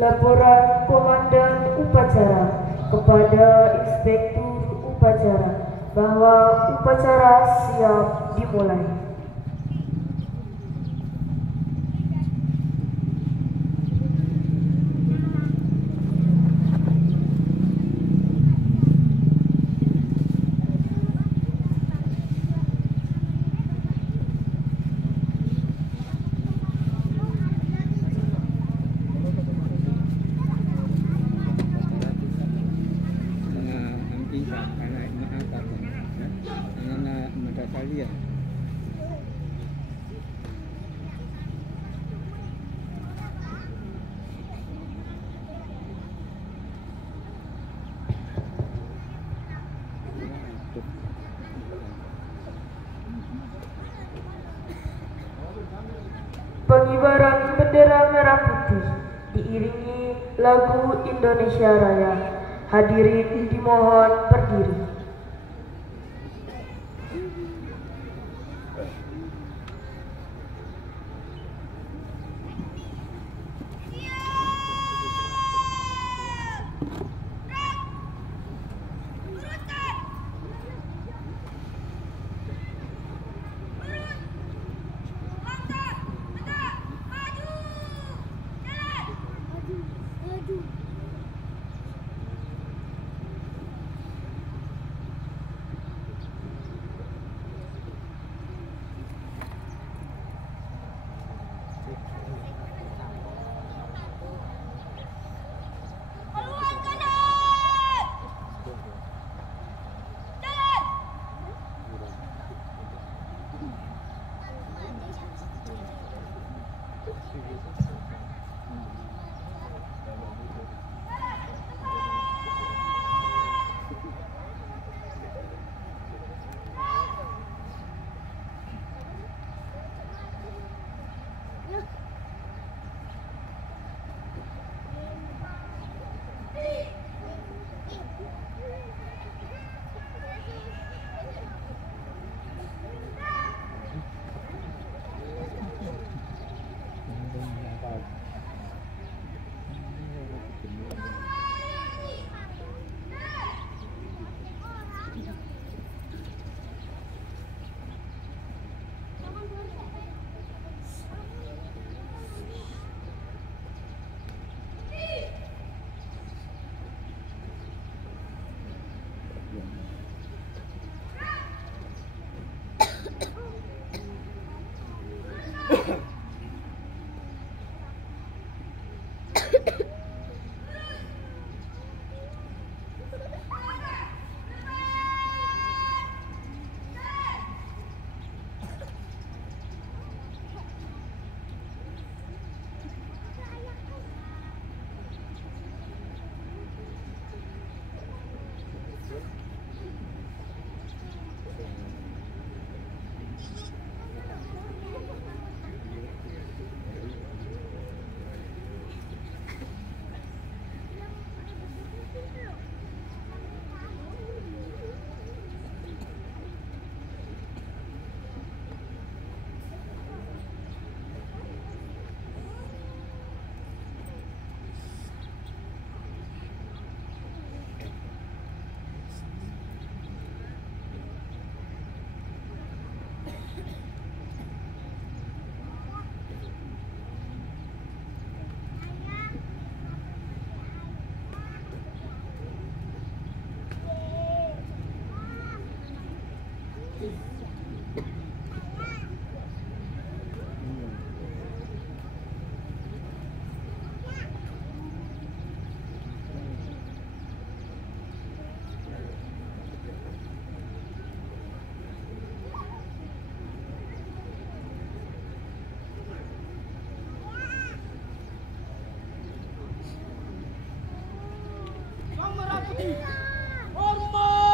Laporan Komandan Upacara kepada Inspektur Upacara bahwa upacara siap dimulai. Pengibaran bendera merah putih diiringi lagu Indonesia Raya. Hadirin dimohon berdiri. Hormat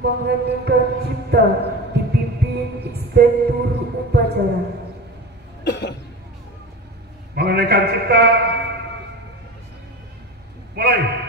mengenakan cipta dipimpin Inspektur Upacara. Mengenakan cipta, mulai.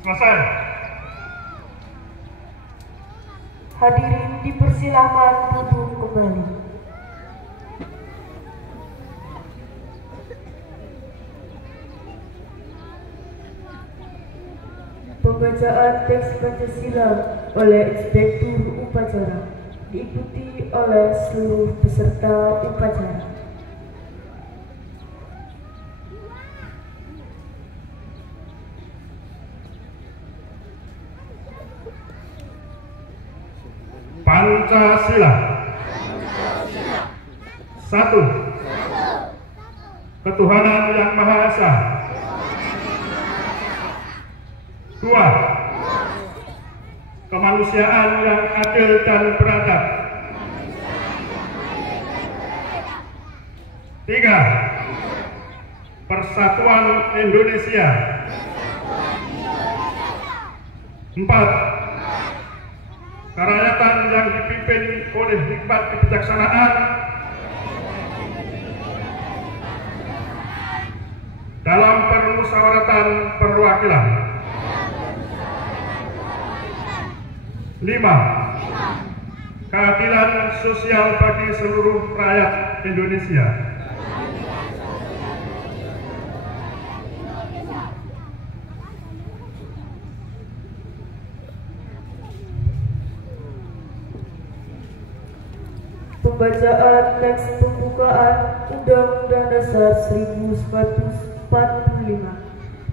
Selesai. Hadirin dipersilakan duduk kembali. Pembacaan teks Pancasila oleh Inspektur Upacara diikuti oleh seluruh peserta upacara. Pancasila. Satu. Ketuhanan Yang Maha Esa. Dua. Kemanusiaan yang adil dan beradab. Tiga. Persatuan Indonesia. Empat. Kerakyatan yang dipimpin oleh hikmat kebijaksanaan dalam permusyawaratan perwakilan. 5. Keadilan sosial bagi seluruh rakyat Indonesia. Pembacaan teks pembukaan Undang-Undang Dasar 1945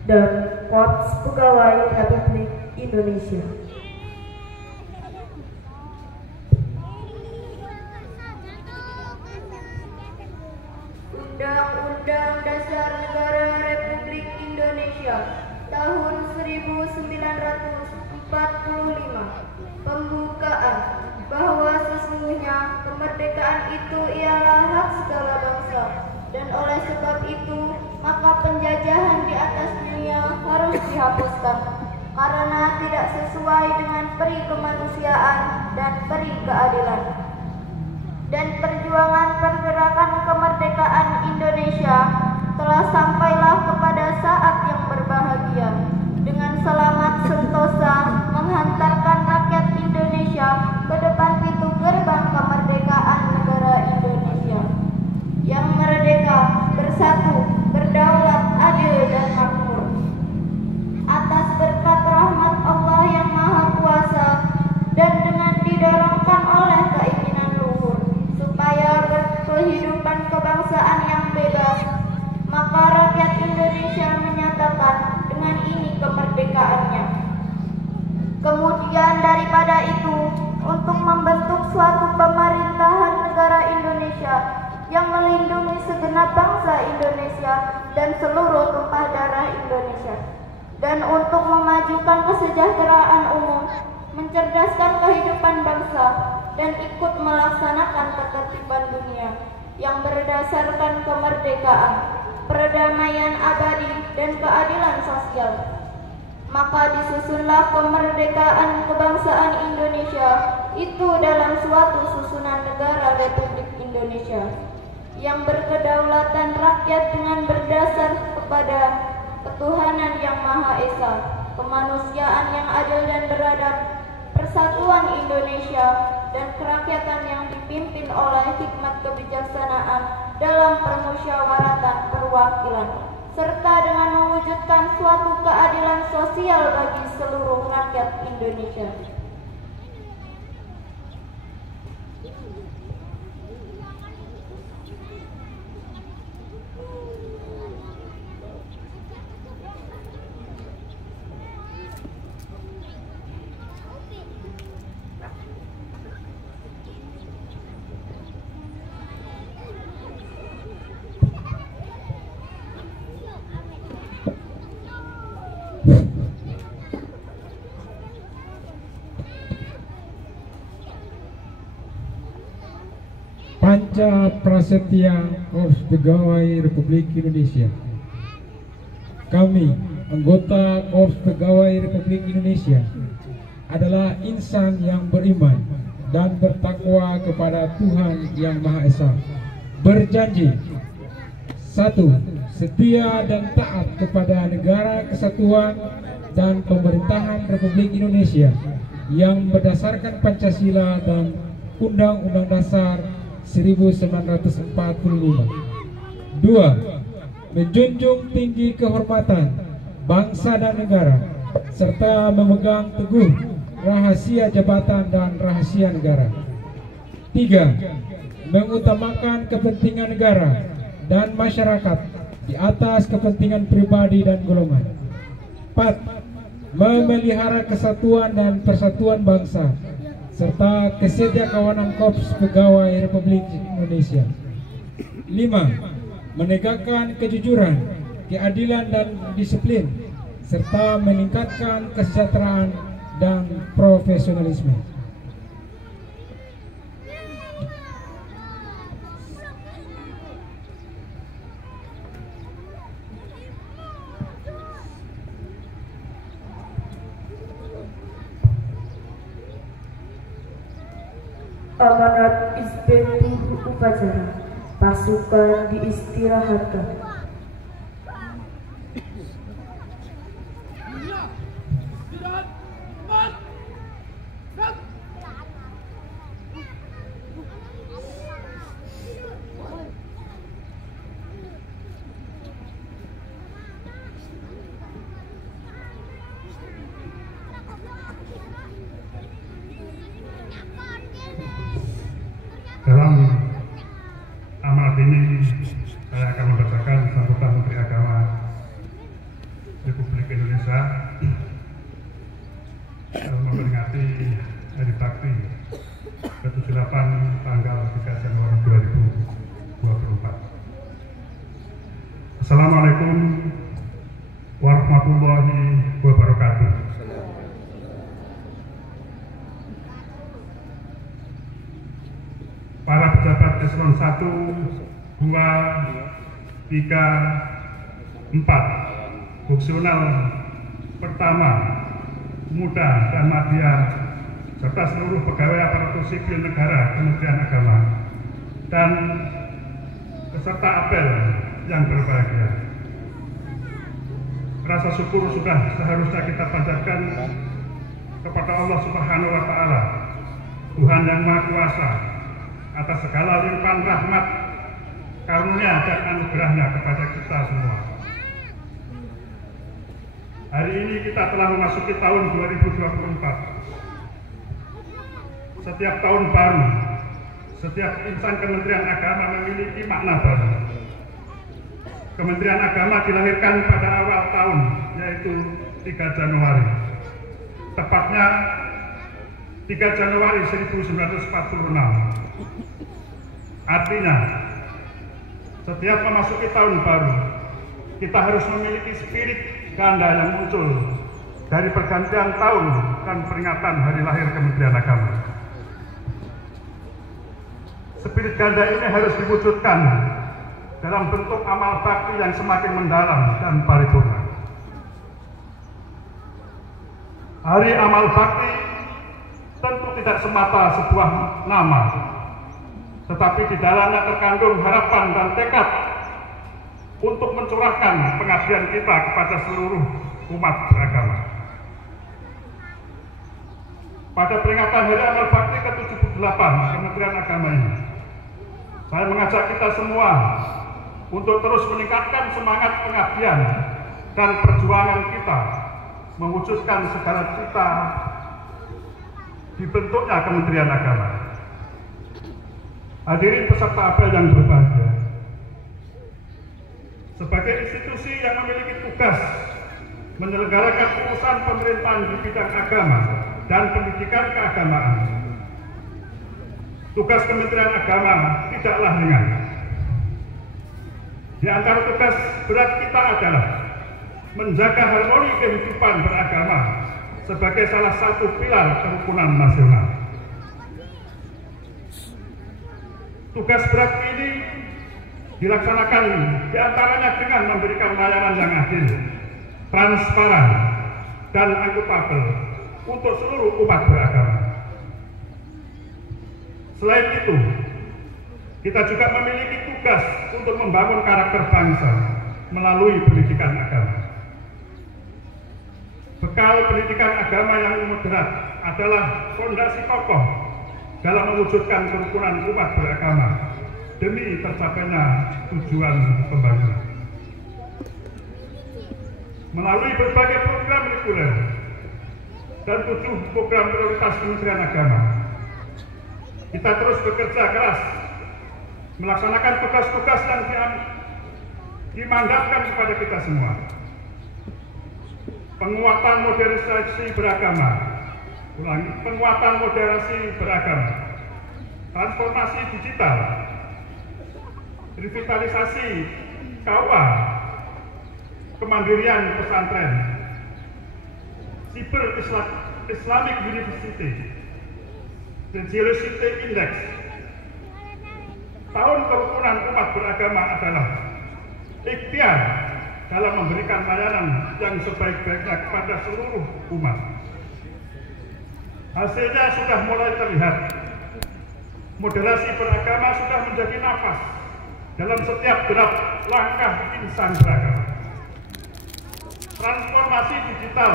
dan Korps Pegawai Republik Indonesia. Undang-Undang Dasar Negara Republik Indonesia tahun 1945. Pembukaan. Bahwa sesungguhnya kemerdekaan itu ialah hak segala bangsa, dan oleh sebab itu maka penjajahan di atas dunia harus dihapuskan karena tidak sesuai dengan peri kemanusiaan dan peri keadilan. Dan perjuangan pergerakan kemerdekaan Indonesia telah sampailah kepada saat yang berbahagia, dengan selamat sentosa menghantarkan rakyat Indonesia ke depan pintu gerbang kemerdekaan negara Indonesia yang merdeka, bersatu, berdaulat, adil dan makmur. Atas berkat rahmat Allah yang Maha Kuasa dan dengan didorongkan oleh keinginan luhur supaya berkehidupan kebangsaan yang bebas, maka rakyat Indonesia menyatakan dengan dengan ini kemerdekaannya. Kemudian daripada itu, untuk membentuk suatu pemerintahan negara Indonesia yang melindungi segenap bangsa Indonesia dan seluruh tumpah darah Indonesia, dan untuk memajukan kesejahteraan umum, mencerdaskan kehidupan bangsa, dan ikut melaksanakan ketertiban dunia yang berdasarkan kemerdekaan, perdamaian abadi, dan keadilan sosial. Maka disusunlah kemerdekaan kebangsaan Indonesia itu dalam suatu susunan negara Republik Indonesia yang berkedaulatan rakyat dengan berdasar kepada ketuhanan yang Maha Esa, kemanusiaan yang adil dan beradab, persatuan Indonesia, dan kerakyatan yang dipimpin oleh hikmat kebijaksanaan dalam permusyawaratan perwakilan, serta dengan mewujudkan suatu keadilan sosial bagi seluruh rakyat Indonesia. Panca Prasetya Korps Pegawai Republik Indonesia. Kami, anggota Korps Pegawai Republik Indonesia, adalah insan yang beriman dan bertakwa kepada Tuhan Yang Maha Esa. Berjanji: 1. Setia dan taat kepada negara kesatuan dan pemerintahan Republik Indonesia yang berdasarkan Pancasila dan Undang-Undang Dasar 1945. 2. Menjunjung tinggi kehormatan bangsa dan negara serta memegang teguh rahasia jabatan dan rahasia negara. 3. Mengutamakan kepentingan negara dan masyarakat di atas kepentingan pribadi dan golongan. 4. Memelihara kesatuan dan persatuan bangsa serta kesetiakawanan Korps Pegawai Republik Indonesia. 5. Menegakkan kejujuran, keadilan dan disiplin serta meningkatkan kesejahteraan dan profesionalisme. Amanat Inspektur Upacara, pasukan diistirahatkan. Dalam amanat ini saya akan membacakan sambutan Menteri Agama Republik Indonesia memperingati Hari Bakti ke-78 tanggal 3 Januari 2024. Assalamualaikum warahmatullahi wabarakatuh. Para pejabat eselon 1, 2, 3, 4, fungsional pertama, muda dan madya, serta seluruh pegawai aparatur sipil negara Kementerian Agama, dan peserta apel yang berbahagia. Rasa syukur sudah seharusnya kita panjatkan kepada Allah Subhanahu wa Ta'ala, Tuhan yang Maha Kuasa, atas segala limpahan rahmat, karunia dan anugerahnya kepada kita semua. Hari ini kita telah memasuki tahun 2024. Setiap tahun baru, setiap insan Kementerian Agama memiliki makna baru. Kementerian Agama dilahirkan pada awal tahun yaitu 3 Januari. Tepatnya 3 Januari 1946. Artinya, setiap memasuki tahun baru, kita harus memiliki spirit ganda yang muncul dari pergantian tahun dan peringatan hari lahir Kementerian Agama. Spirit ganda ini harus diwujudkan dalam bentuk amal bakti yang semakin mendalam dan paripurna. Hari amal bakti tentu tidak semata sebuah nama, tetapi di dalamnya terkandung harapan dan tekad untuk mencurahkan pengabdian kita kepada seluruh umat beragama. Pada peringatan Hari Amal Bakti ke-78 Kementerian Agama ini, saya mengajak kita semua untuk terus meningkatkan semangat pengabdian dan perjuangan kita mewujudkan segala cita dibentuknya Kementerian Agama. Hadirin peserta apel yang berbahagia, sebagai institusi yang memiliki tugas menyelenggarakan urusan pemerintahan di bidang agama dan pendidikan keagamaan, tugas Kementerian Agama tidaklah ringan. Di antara tugas berat kita adalah menjaga harmoni kehidupan beragama sebagai salah satu pilar kerukunan nasional. Tugas berat ini dilaksanakan diantaranya dengan memberikan layanan yang adil, transparan, dan akuntabel untuk seluruh umat beragama. Selain itu, kita juga memiliki tugas untuk membangun karakter bangsa melalui pendidikan agama. Bekal pendidikan agama yang moderat adalah fondasi kokoh dalam mewujudkan kerukunan umat beragama demi tercapainya tujuan pembangunan. Melalui berbagai program reguler dan 7 program prioritas Kementerian Agama, kita terus bekerja keras melaksanakan tugas-tugas yang dimandatkan kepada kita semua. Penguatan modernisasi beragama, penguatan moderasi beragama, transformasi digital, revitalisasi KUA, kemandirian pesantren, Cyber Islamic University, dan Jealousy Index. Tahun kerukunan umat beragama adalah ikhtiar dalam memberikan layanan yang sebaik-baiknya kepada seluruh umat. Hasilnya sudah mulai terlihat. Moderasi beragama sudah menjadi nafas dalam setiap gerak langkah insan beragama. Transformasi digital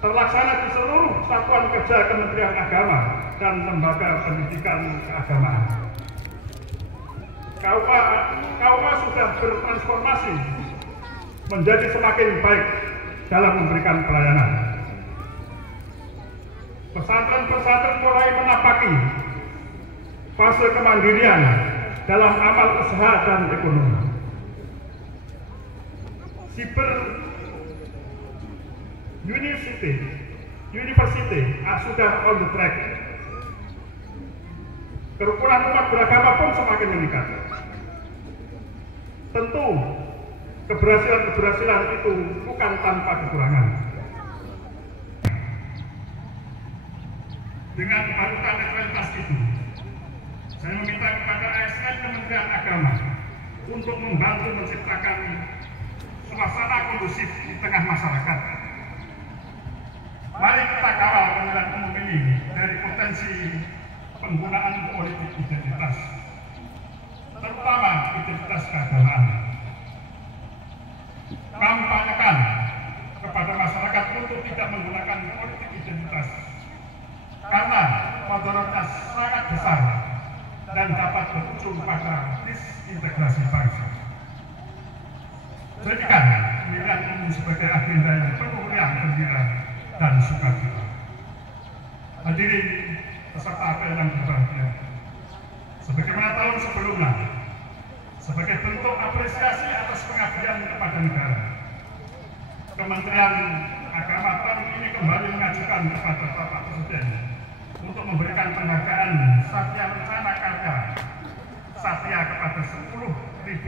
terlaksana di seluruh satuan kerja Kementerian Agama dan lembaga pendidikan keagamaan. KUA sudah bertransformasi menjadi semakin baik dalam memberikan pelayanan. Pesantren-pesantren mulai menapaki fase kemandirian dalam amal usaha dan ekonomi. Cyber University sudah on the track. Kerukunan umat beragama pun semakin meningkat. Tentu keberhasilan itu bukan tanpa kekurangan. Dengan melakukan netralitas itu, saya meminta kepada ASN Kementerian Agama untuk membantu menciptakan suasana kondusif di tengah masyarakat. Mari kita kawal pemilihan umum ini dari potensi penggunaan politik identitas, terutama identitas keagamaan. Kampanyekan kepada masyarakat untuk tidak menggunakan politik identitas, karena mudaratnya sangat besar dan dapat berujung pada disintegrasi bangsa. Jadikan pemilihan umum sebagai agenda yang penuh riang gembira dan sukacita. Hadirin peserta apel yang berbahagia, sebagaimana tahun sebelumnya, sebagai bentuk apresiasi atas pengabdian kepada negara, Kementerian Agama tahun ini kembali mengajukan kepada Bapak Presiden untuk memberikan penghargaan Satya Lencana Karya Satya kepada 10.198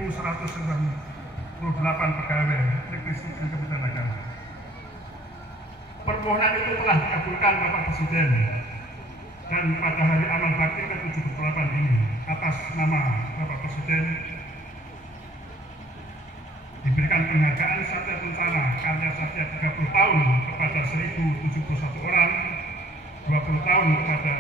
pegawai negeri sipil Kementerian Agama. Permohonan itu telah dikabulkan Bapak Presiden, dan pada hari amal bakti ke-78 ini atas nama Bapak Presiden diberikan penghargaan Satya Lencana Karya Satya 30 tahun kepada 1.071 orang, 20 tahun kepada